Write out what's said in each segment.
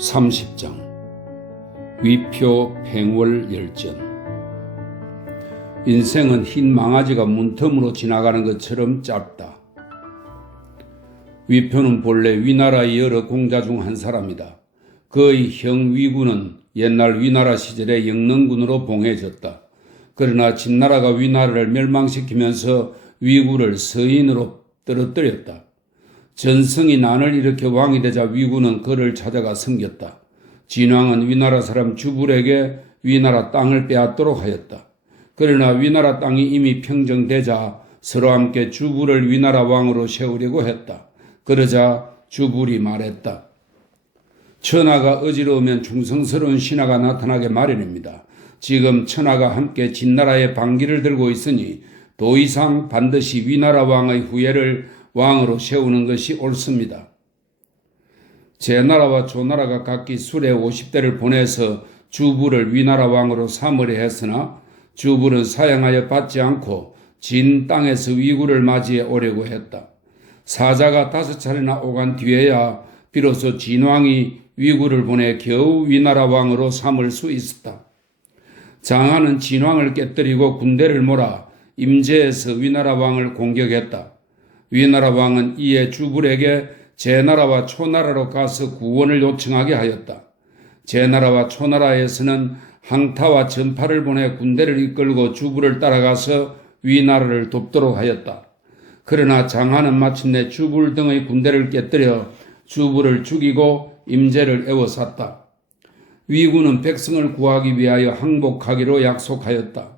30장 위표 팽월 열전. 인생은 흰 망아지가 문틈으로 지나가는 것처럼 짧다. 위표는 본래 위나라의 여러 공자 중 한 사람이다. 그의 형 위구는 옛날 위나라 시절에 영능군으로 봉해졌다. 그러나 진나라가 위나라를 멸망시키면서 위구를 서인으로 떨어뜨렸다. 전성이 난을 일으켜 왕이 되자 위구는 그를 찾아가 섬겼다. 진왕은 위나라 사람 주불에게 위나라 땅을 빼앗도록 하였다. 그러나 위나라 땅이 이미 평정되자 서로 함께 주불을 위나라 왕으로 세우려고 했다. 그러자 주불이 말했다. 천하가 어지러우면 충성스러운 신하가 나타나게 마련입니다. 지금 천하가 함께 진나라의 반기를 들고 있으니 더 이상 반드시 위나라 왕의 후예를 왕으로 세우는 것이 옳습니다. 제나라와 조나라가 각기 수레 50대를 보내서 주불을 위나라 왕으로 삼으려 했으나 주불은 사양하여 받지 않고 진 땅에서 위구를 맞이해 오려고 했다. 사자가 5차례나 오간 뒤에야 비로소 진왕이 위구를 보내 겨우 위나라 왕으로 삼을 수 있었다. 장하는 진왕을 깨뜨리고 군대를 몰아 임제에서 위나라 왕을 공격했다. 위나라 왕은 이에 주불에게 제나라와 초나라로 가서 구원을 요청하게 하였다. 제나라와 초나라에서는 항타와 전파를 보내 군대를 이끌고 주불을 따라가서 위나라를 돕도록 하였다. 그러나 장하는 마침내 주불 등의 군대를 깨뜨려 주불을 죽이고 임제를 에워쌌다. 위구는 백성을 구하기 위하여 항복하기로 약속하였다.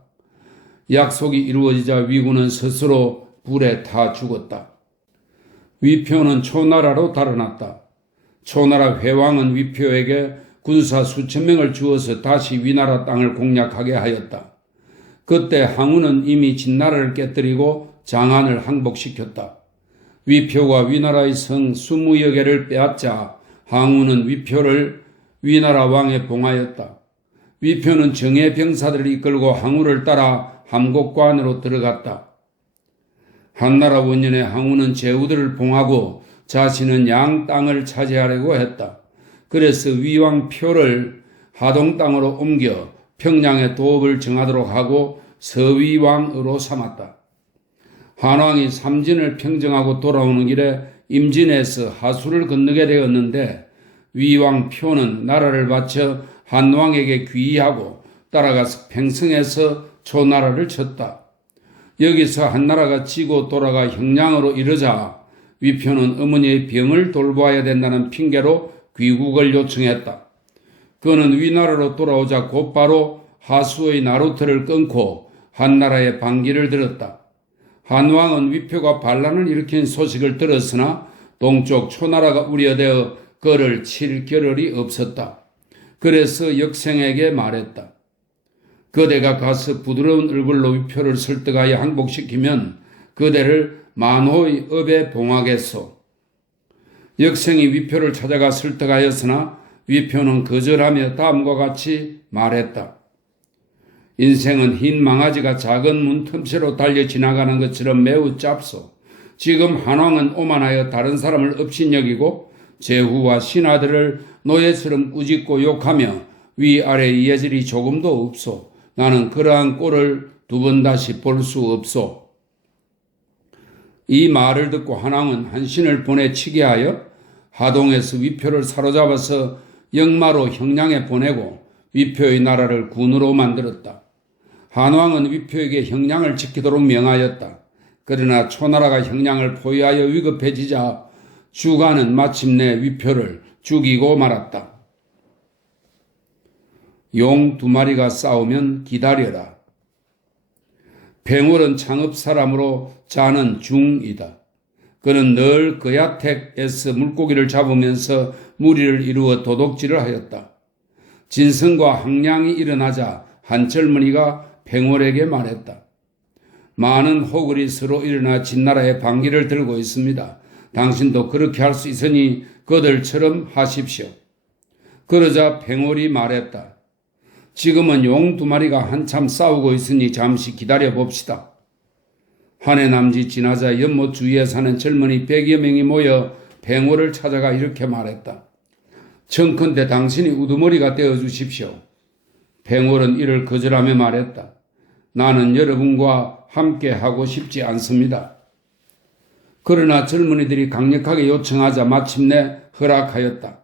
약속이 이루어지자 위구는 스스로 불에 타 죽었다. 위표는 초나라로 달아났다. 초나라 회왕은 위표에게 군사 수천 명을 주어서 다시 위나라 땅을 공략하게 하였다. 그때 항우는 이미 진나라를 깨뜨리고 장안을 항복시켰다. 위표가 위나라의 성 20여 개를 빼앗자 항우는 위표를 위나라 왕에 봉하였다. 위표는 정예 병사들을 이끌고 항우를 따라 함곡관으로 들어갔다. 한나라 원년에 항우는 제후들을 봉하고 자신은 양 땅을 차지하려고 했다. 그래서 위왕 표를 하동 땅으로 옮겨 평양의 도읍을 정하도록 하고 서위왕으로 삼았다. 한왕이 삼진을 평정하고 돌아오는 길에 임진에서 하수를 건너게 되었는데 위왕 표는 나라를 바쳐 한왕에게 귀의하고 따라가서 팽성에서 초나라를 쳤다. 여기서 한나라가 지고 돌아가 형량으로 이르자 위표는 어머니의 병을 돌보아야 된다는 핑계로 귀국을 요청했다. 그는 위나라로 돌아오자 곧바로 하수의 나루터를 끊고 한나라의 반기를 들었다. 한왕은 위표가 반란을 일으킨 소식을 들었으나 동쪽 초나라가 우려되어 그를 칠 겨를이 없었다. 그래서 역생에게 말했다. 그대가 가서 부드러운 얼굴로 위표를 설득하여 항복시키면 그대를 만호의 업에 봉하겠소. 역생이 위표를 찾아가 설득하였으나 위표는 거절하며 다음과 같이 말했다. 인생은 흰 망아지가 작은 문 틈새로 달려 지나가는 것처럼 매우 짧소. 지금 한왕은 오만하여 다른 사람을 업신여기고 제후와 신하들을 노예처럼 꾸짖고 욕하며 위아래 예절이 조금도 없소. 나는 그러한 꼴을 두 번 다시 볼 수 없소. 이 말을 듣고 한왕은 한신을 보내 치게 하여 하동에서 위표를 사로잡아서 영마로 형량에 보내고 위표의 나라를 군으로 만들었다. 한왕은 위표에게 형량을 지키도록 명하였다. 그러나 초나라가 형량을 포위하여 위급해지자 주가는 마침내 위표를 죽이고 말았다. 용 2마리가 싸우면 기다려라. 팽월은 창업 사람으로 자는 중이다. 그는 늘 거야택에서 물고기를 잡으면서 무리를 이루어 도둑질을 하였다. 진성과 항량이 일어나자 한 젊은이가 팽월에게 말했다. 많은 호글이 서로 일어나 진나라의 반기를 들고 있습니다. 당신도 그렇게 할 수 있으니 그들처럼 하십시오. 그러자 팽월이 말했다. 지금은 용 2마리가 한참 싸우고 있으니 잠시 기다려 봅시다. 한 해 남짓 지나자 연못 주위에 사는 젊은이 100여 명이 모여 팽월을 찾아가 이렇게 말했다. 청컨대 당신이 우두머리가 되어 주십시오. 팽월은 이를 거절하며 말했다. 나는 여러분과 함께 하고 싶지 않습니다. 그러나 젊은이들이 강력하게 요청하자 마침내 허락하였다.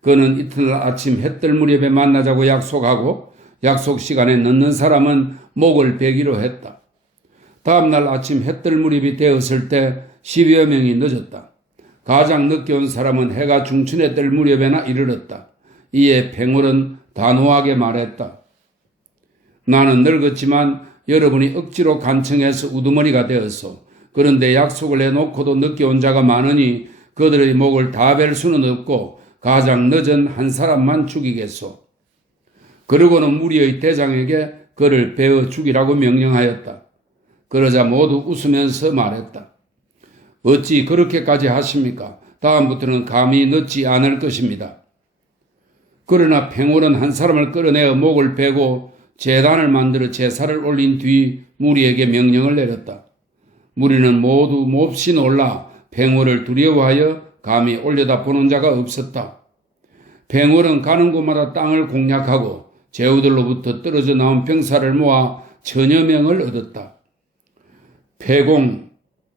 그는 이튿날 아침 해뜰 무렵에 만나자고 약속하고 약속 시간에 늦는 사람은 목을 베기로 했다. 다음날 아침 해뜰 무렵이 되었을 때 10여 명이 늦었다. 가장 늦게 온 사람은 해가 중천에 뜰 무렵에나 이르렀다. 이에 팽월은 단호하게 말했다. 나는 늙었지만 여러분이 억지로 간청해서 우두머리가 되었소. 그런데 약속을 해놓고도 늦게 온 자가 많으니 그들의 목을 다 벨 수는 없고 가장 늦은 한 사람만 죽이겠소. 그러고는 무리의 대장에게 그를 베어 죽이라고 명령하였다. 그러자 모두 웃으면서 말했다. 어찌 그렇게까지 하십니까? 다음부터는 감히 늦지 않을 것입니다. 그러나 팽월은 한 사람을 끌어내어 목을 베고 제단을 만들어 제사를 올린 뒤 무리에게 명령을 내렸다. 무리는 모두 몹시 놀라 팽월을 두려워하여 감히 올려다보는 자가 없었다. 팽월은 가는 곳마다 땅을 공략하고 제후들로부터 떨어져 나온 병사를 모아 1000여 명을 얻었다. 폐공,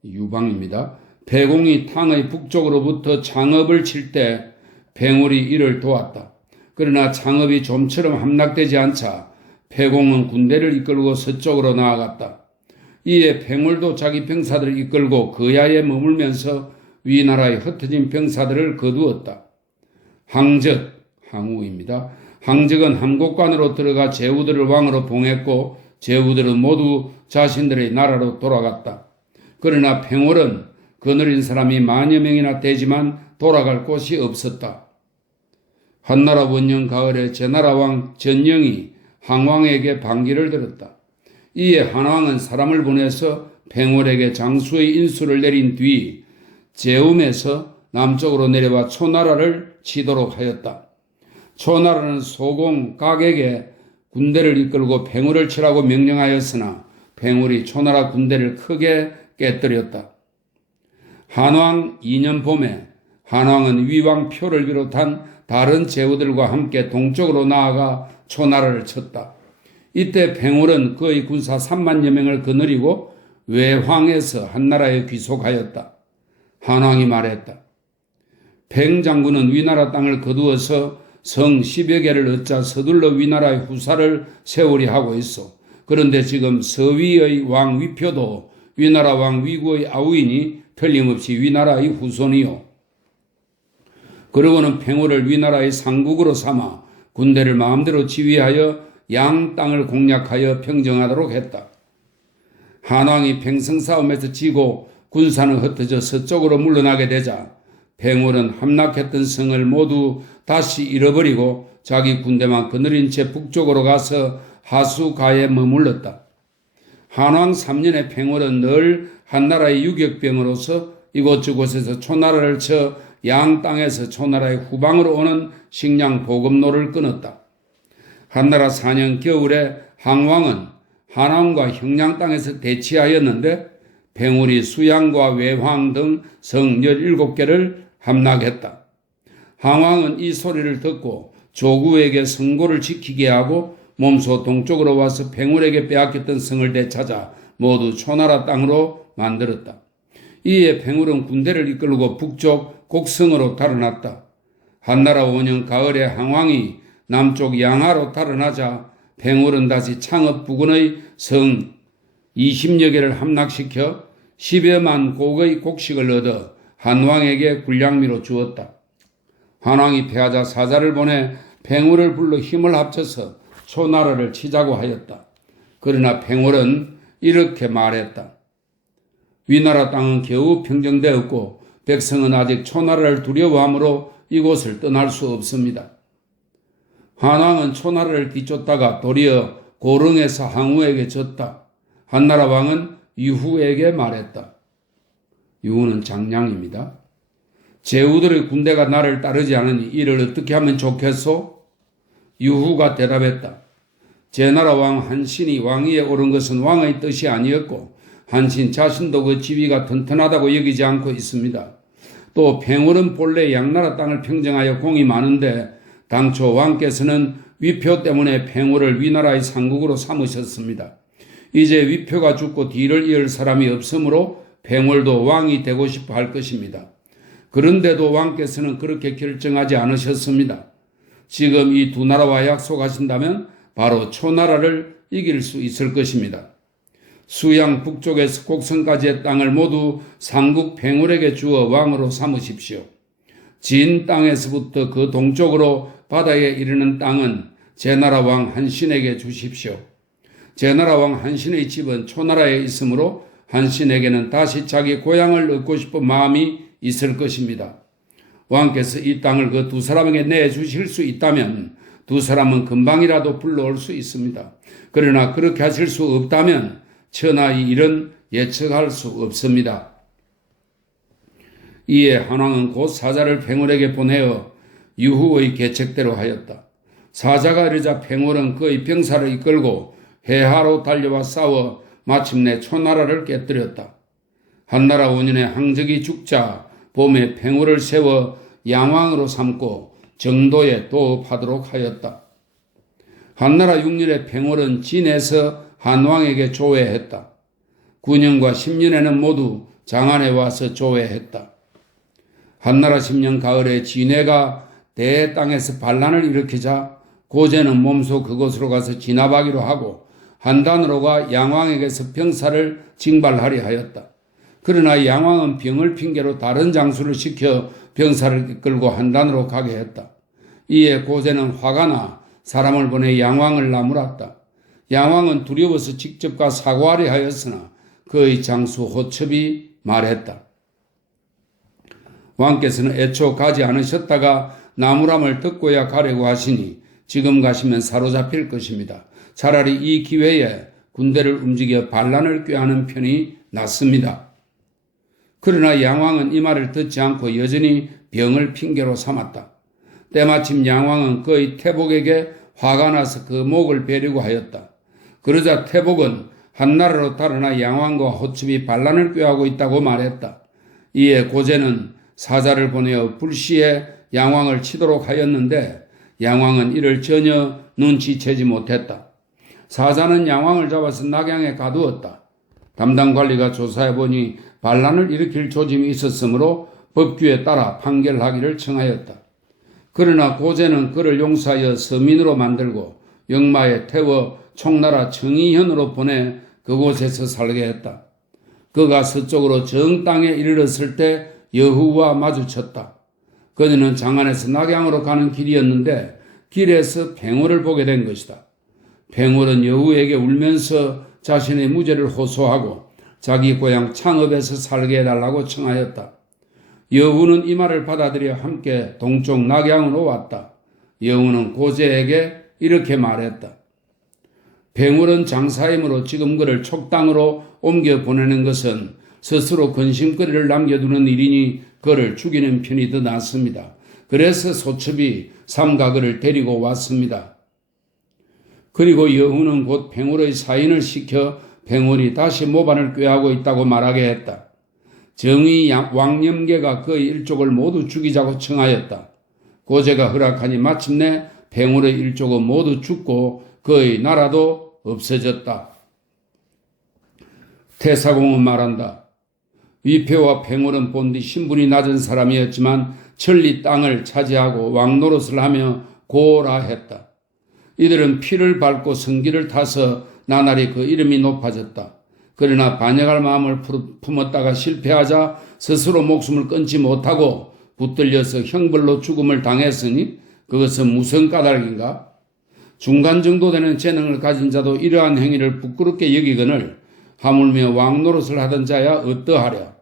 유방입니다. 폐공이 탕의 북쪽으로부터 창업을 칠 때 팽월이 이를 도왔다. 그러나 창업이 좀처럼 함락되지 않자 폐공은 군대를 이끌고 서쪽으로 나아갔다. 이에 팽월도 자기 병사들을 이끌고 거야에 머물면서 위나라의 흩어진 병사들을 거두었다. 항적, 항우입니다. 항적은 함곡관으로 들어가 제후들을 왕으로 봉했고 제후들은 모두 자신들의 나라로 돌아갔다. 그러나 팽월은 거느린 사람이 만여 명이나 되지만 돌아갈 곳이 없었다. 한나라 원년 가을에 제나라 왕 전영이 항왕에게 반기를 들었다. 이에 한왕은 사람을 보내서 팽월에게 장수의 인수를 내린 뒤 제움에서 남쪽으로 내려와 초나라를 치도록 하였다. 초나라는 소공 각에게 군대를 이끌고 팽월을 치라고 명령하였으나 팽월이 초나라 군대를 크게 깨뜨렸다. 한왕 2년 봄에 한왕은 위왕 표를 비롯한 다른 제후들과 함께 동쪽으로 나아가 초나라를 쳤다. 이때 팽월은 그의 군사 3만여 명을 거느리고 외황에서 한나라에 귀속하였다. 한왕이 말했다. 팽 장군은 위나라 땅을 거두어서 성 10여 개를 얻자 서둘러 위나라의 후사를 세우려 하고 있어. 그런데 지금 서위의 왕 위표도 위나라 왕 위구의 아우이니 틀림없이 위나라의 후손이요. 그러고는 팽월을 위나라의 상국으로 삼아 군대를 마음대로 지휘하여 양 땅을 공략하여 평정하도록 했다. 한왕이 팽성 싸움에서 지고 군사는 흩어져 서쪽으로 물러나게 되자 팽월은 함락했던 성을 모두 다시 잃어버리고 자기 군대만 거느린 채 북쪽으로 가서 하수가에 머물렀다. 한왕 3년에 팽월은 늘 한나라의 유격병으로서 이곳저곳에서 초나라를 쳐 양 땅에서 초나라의 후방으로 오는 식량 보급로를 끊었다. 한나라 4년 겨울에 항왕은 한왕과 형량 땅에서 대치하였는데 팽월이 수양과 외황 등 성 17개를 함락했다. 항왕은 이 소리를 듣고 조구에게 성고를 지키게 하고 몸소 동쪽으로 와서 팽월에게 빼앗겼던 성을 되찾아 모두 초나라 땅으로 만들었다. 이에 팽월은 군대를 이끌고 북쪽 곡성으로 달아났다. 한나라 5년 가을에 항왕이 남쪽 양하로 달아나자 팽월은 다시 창업 부근의 성 20여 개를 함락시켜 10여만 곡의 곡식을 얻어 한왕에게 군량미로 주었다. 한왕이 패하자 사자를 보내 팽월을 불러 힘을 합쳐서 초나라를 치자고 하였다. 그러나 팽월은 이렇게 말했다. 위나라 땅은 겨우 평정되었고 백성은 아직 초나라를 두려워하므로 이곳을 떠날 수 없습니다. 한왕은 초나라를 뒤쫓다가 도리어 고릉에서 항우에게 졌다. 한나라 왕은 유후에게 말했다. 유후는 장량입니다. 제후들의 군대가 나를 따르지 않으니 이를 어떻게 하면 좋겠소? 유후가 대답했다. 제나라 왕 한신이 왕위에 오른 것은 왕의 뜻이 아니었고 한신 자신도 그 지위가 튼튼하다고 여기지 않고 있습니다. 또 팽월은 본래 양나라 땅을 평정하여 공이 많은데 당초 왕께서는 위표 때문에 팽월을 위나라의 상국으로 삼으셨습니다. 이제 위표가 죽고 뒤를 이을 사람이 없으므로 팽월도 왕이 되고 싶어 할 것입니다. 그런데도 왕께서는 그렇게 결정하지 않으셨습니다. 지금 이 두 나라와 약속하신다면 바로 초나라를 이길 수 있을 것입니다. 수양 북쪽에서 곡성까지의 땅을 모두 상국 팽월에게 주어 왕으로 삼으십시오. 진 땅에서부터 그 동쪽으로 바다에 이르는 땅은 제나라 왕 한신에게 주십시오. 제나라 왕 한신의 집은 초나라에 있으므로 한신에게는 다시 자기 고향을 얻고 싶은 마음이 있을 것입니다. 왕께서 이 땅을 그 두 사람에게 내주실 수 있다면 두 사람은 금방이라도 불러올 수 있습니다. 그러나 그렇게 하실 수 없다면 천하 이 일은 예측할 수 없습니다. 이에 한왕은 곧 사자를 팽월에게 보내어 유후의 계책대로 하였다. 사자가 이르자 팽월은 그의 병사를 이끌고 해하로 달려와 싸워 마침내 초나라를 깨뜨렸다. 한나라 5년에 항적이 죽자 봄에 팽월을 세워 양왕으로 삼고 정도에 도읍하도록 하였다. 한나라 6년에 팽월은 진에서 한왕에게 조회했다. 9년과 10년에는 모두 장안에 와서 조회했다. 한나라 10년 가을에 진해가 대 땅에서 반란을 일으키자 고제는 몸소 그곳으로 가서 진압하기로 하고 한단으로가 양왕에게서 병사를 징발하려 하였다. 그러나 양왕은 병을 핑계로 다른 장수를 시켜 병사를 이끌고 한단으로 가게 했다. 이에 고제는 화가 나 사람을 보내 양왕을 나무랐다. 양왕은 두려워서 직접 가 사과하려 하였으나 그의 장수 호첩이 말했다. 왕께서는 애초 가지 않으셨다가 나무람을 듣고야 가려고 하시니 지금 가시면 사로잡힐 것입니다. 차라리 이 기회에 군대를 움직여 반란을 꾀하는 편이 낫습니다. 그러나 양왕은 이 말을 듣지 않고 여전히 병을 핑계로 삼았다. 때마침 양왕은 그의 태복에게 화가 나서 그 목을 베려고 하였다. 그러자 태복은 한나라로 달아나 양왕과 호첩이 반란을 꾀하고 있다고 말했다. 이에 고제는 사자를 보내어 불시에 양왕을 치도록 하였는데 양왕은 이를 전혀 눈치채지 못했다. 사자는 양왕을 잡아서 낙양에 가두었다. 담당 관리가 조사해보니 반란을 일으킬 조짐이 있었으므로 법규에 따라 판결하기를 청하였다. 그러나 고제는 그를 용서하여 서민으로 만들고 영마에 태워 총나라 청의현으로 보내 그곳에서 살게 했다. 그가 서쪽으로 정 땅에 이르렀을 때 여후와 마주쳤다. 그녀는 장안에서 낙양으로 가는 길이었는데 길에서 팽월을 보게 된 것이다. 팽월은 여후에게 울면서 자신의 무죄를 호소하고 자기 고향 창읍에서 살게 해달라고 청하였다. 여후는 이 말을 받아들여 함께 동쪽 낙양으로 왔다. 여후는 고제에게 이렇게 말했다. 팽월은 장사이므로 지금 그를 촉당으로 옮겨 보내는 것은 스스로 근심거리를 남겨두는 일이니 그를 죽이는 편이 더 낫습니다. 그래서 소첩이 삼가 그를 데리고 왔습니다. 그리고 여후는 곧 팽월의 사인을 시켜 팽월이 다시 모반을 꾀하고 있다고 말하게 했다. 정의 왕념계가 그의 일족을 모두 죽이자고 청하였다. 고제가 허락하니 마침내 팽월의 일족은 모두 죽고 그의 나라도 없어졌다. 태사공은 말한다. 위표와 팽월은 본디 신분이 낮은 사람이었지만 천리 땅을 차지하고 왕노릇을 하며 고라했다. 이들은 피를 밟고 성기를 타서 나날이 그 이름이 높아졌다. 그러나 반역할 마음을 품었다가 실패하자 스스로 목숨을 끊지 못하고 붙들려서 형벌로 죽음을 당했으니 그것은 무슨 까닭인가? 중간 정도 되는 재능을 가진 자도 이러한 행위를 부끄럽게 여기거늘 하물며 왕노릇을 하던 자야 어떠하랴?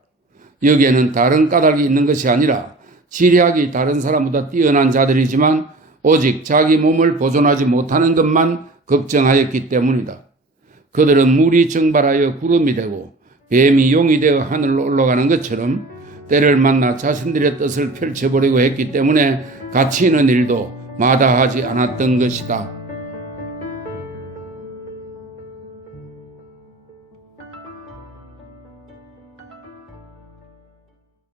여기에는 다른 까닭이 있는 것이 아니라 지략이 다른 사람보다 뛰어난 자들이지만 오직 자기 몸을 보존하지 못하는 것만 걱정하였기 때문이다. 그들은 물이 증발하여 구름이 되고 뱀이 용이 되어 하늘로 올라가는 것처럼 때를 만나 자신들의 뜻을 펼쳐버리고 했기 때문에 가치 있는 일도 마다하지 않았던 것이다.